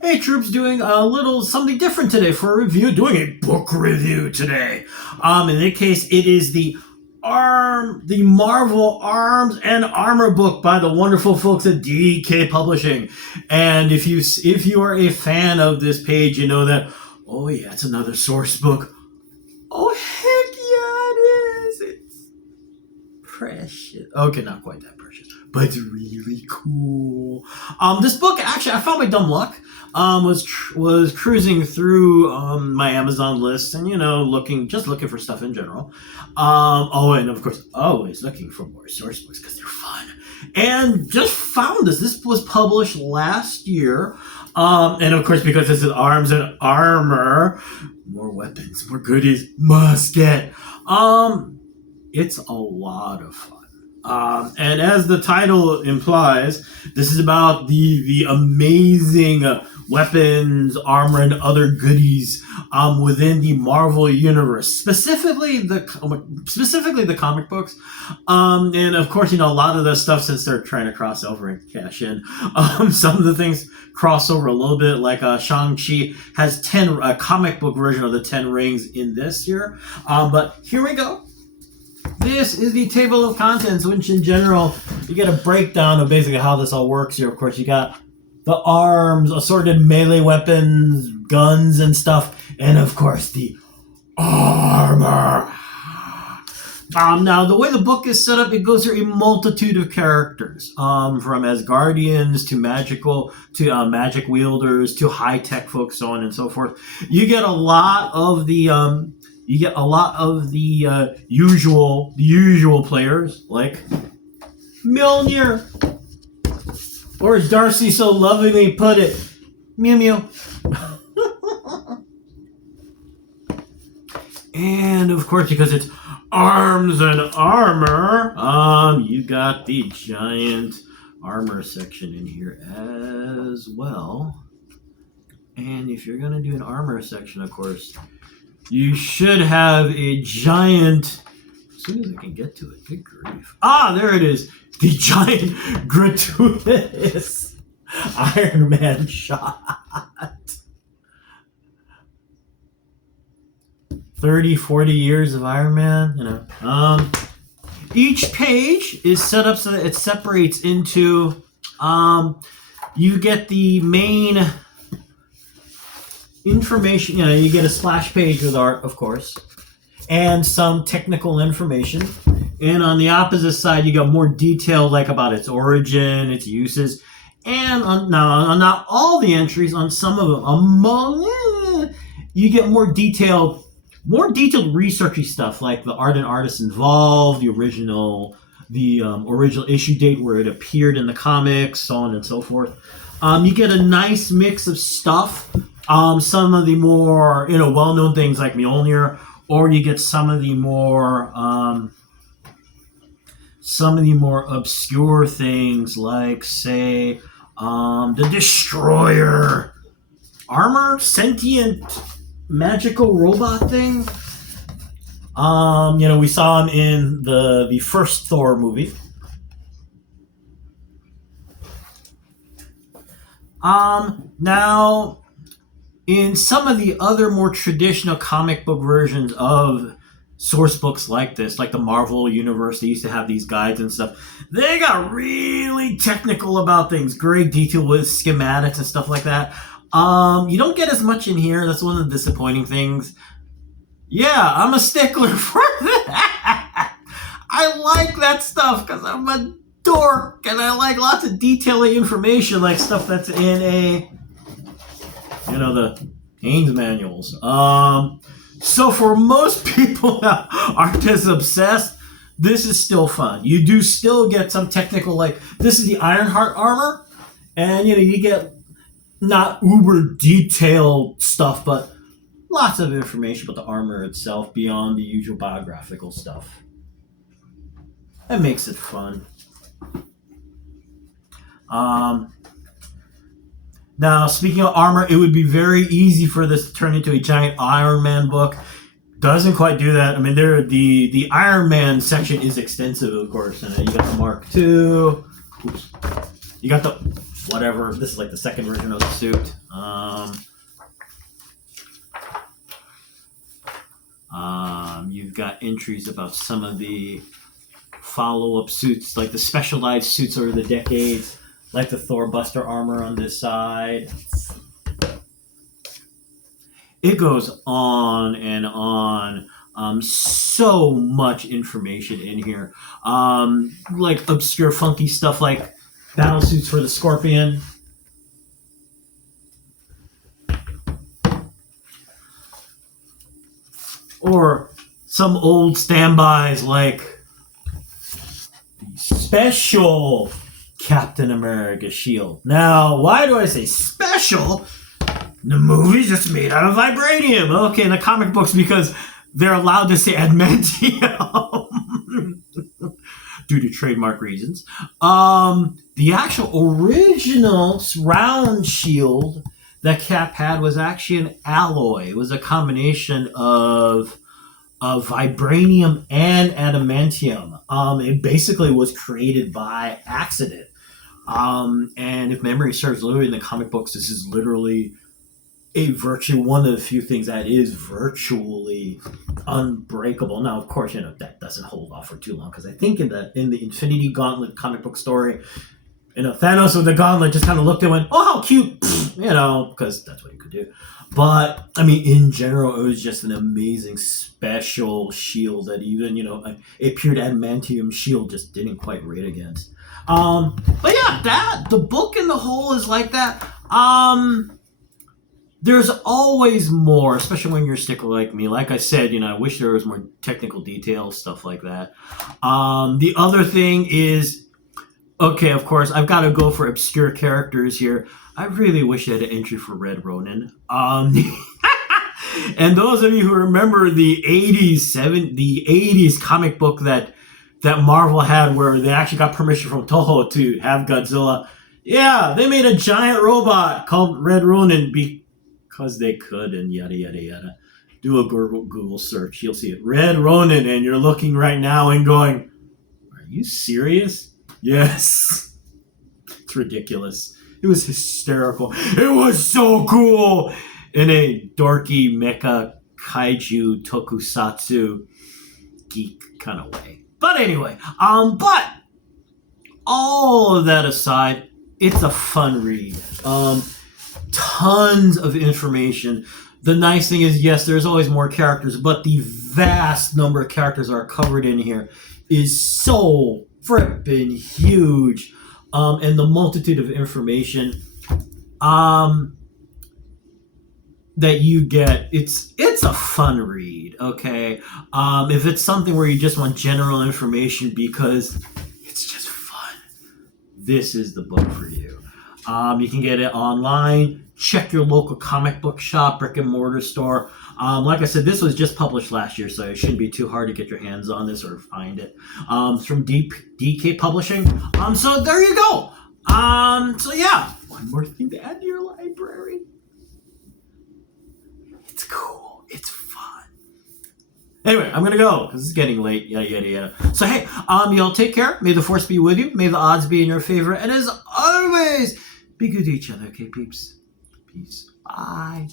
Hey troops, doing a little something different today for a review, doing a book review today. In this case, it is the Marvel Arms and Armor book by the wonderful folks at DK Publishing. And if you are a fan of this page, you know that, oh yeah, it's another source book. Oh heck yeah, it is. It's precious. Okay, not quite that precious, but it's really cool. This book, actually, I found my dumb luck. Was cruising through my Amazon list, and looking for stuff in general. Oh, and of course, always looking for more source books because they're fun. And just found this. This was published last year, and of course, because this is Arms and Armor, more weapons, more goodies, must get. It's a lot of fun. And as the title implies, this is about the amazing weapons, armor, and other goodies within the Marvel universe, specifically the comic books. And of course, a lot of the stuff, since they're trying to cross over and cash in, some of the things cross over a little bit. Like Shang-Chi has a comic book version of the 10 Rings in this year. But here we go. This is the table of contents, which in general, you get a breakdown of basically how this all works here. Of course, you got the arms, assorted melee weapons, guns and stuff, and of course the armor. Now, the way the book is set up, it goes through a multitude of characters, from Asgardians to magic wielders to high-tech folks, so on and so forth. You get a lot of the usual players, like Mjolnir, or as Darcy so lovingly put it, Mew Mew. And of course, because it's Arms and Armor, you got the giant armor section in here as well. And if you're gonna do an armor section, of course, you should have a giant, as soon as I can get to it, good grief. There it is. The giant gratuitous Iron Man shot. 30, 40 years of Iron Man, Each page is set up so that it separates into, you get the main information, you get a splash page with art, of course, and some technical information. And on the opposite side, you got more detail, like about its origin, its uses, and on not all the entries, on some of them, you get more detailed researchy stuff, like the art and artists involved, the original issue date where it appeared in the comics, so on and so forth. You get a nice mix of stuff. Some of the more well-known things like Mjolnir, or you get some of the more obscure things like, say, the Destroyer armor, sentient magical robot thing. We saw him in the first Thor movie. Now, in some of the other more traditional comic book versions of source books like this, like the Marvel Universe, they used to have these guides and stuff. They got really technical about things, great detail with schematics and stuff like that. You don't get as much in here. That's one of the disappointing things. Yeah, I'm a stickler for that. I like that stuff because I'm a dork and I like lots of detailing information, like stuff that's in the Haynes manuals. So for most people that aren't as obsessed, this is still fun. You do still get some technical, like this is the Ironheart armor, and you get not uber detailed stuff, but lots of information about the armor itself beyond the usual biographical stuff. That makes it fun. Now, speaking of armor, it would be very easy for this to turn into a giant Iron Man book. Doesn't quite do that. I mean, the Iron Man section is extensive, of course. And you got the Mark II. Oops. You got the whatever. This is like the second version of the suit. You've got entries about some of the follow-up suits, like the specialized suits over the decades, like the Thor Buster armor on this side. It goes on and on. So much information in here. Like obscure, funky stuff like battle suits for the Scorpion. Or some old standbys like the special Captain America shield. Now, why do I say special? The movie's just made out of vibranium. Okay, in the comic books, because they're allowed to say adamantium due to trademark reasons. The actual original round shield that Cap had was actually an alloy. It was a combination of vibranium and adamantium. It basically was created by accident. And if memory serves, literally in the comic books, this is literally virtually one of the few things that is virtually unbreakable. Now, of course, that doesn't hold off for too long, because I think in the Infinity Gauntlet comic book story, Thanos with the gauntlet just kind of looked and went, "Oh, how cute," because that's what he could do. But I mean, in general, it was just an amazing special shield that even a pure adamantium shield just didn't quite rate against. But yeah, the book in the whole is like that. There's always more, especially when you're a stickler like me. Like I said, I wish there was more technical details, stuff like that. The other thing is, okay, of course, I've got to go for obscure characters here. I really wish I had an entry for Red Ronin. And those of you who remember the 80s comic book that Marvel had, where they actually got permission from Toho to have Godzilla. Yeah, they made a giant robot called Red Ronin because they could, and yada, yada, yada. Do a Google search. You'll see it. Red Ronin, and you're looking right now and going, are you serious? Yes. It's ridiculous. It was hysterical. It was so cool in a dorky mecha kaiju tokusatsu geek kind of way. But anyway, but all of that aside, it's a fun read. Tons of information. The nice thing is, yes, there's always more characters, but the vast number of characters that are covered in here is so frippin' huge. And the multitude of information that you get, it's a fun read, okay? If it's something where you just want general information because it's just fun, this is the book for you. You can get it online. Check your local comic book shop, brick and mortar store. Like I said, this was just published last year, so it shouldn't be too hard to get your hands on this or find it. It's from DK Publishing. So there you go. So yeah, one more thing to add to your library. It's cool. It's fun. Anyway, I'm gonna go because it's getting late. Yada yada yada. So hey, y'all take care. May the force be with you. May the odds be in your favor. And as always, be good to each other, okay, peeps? Peace. Bye.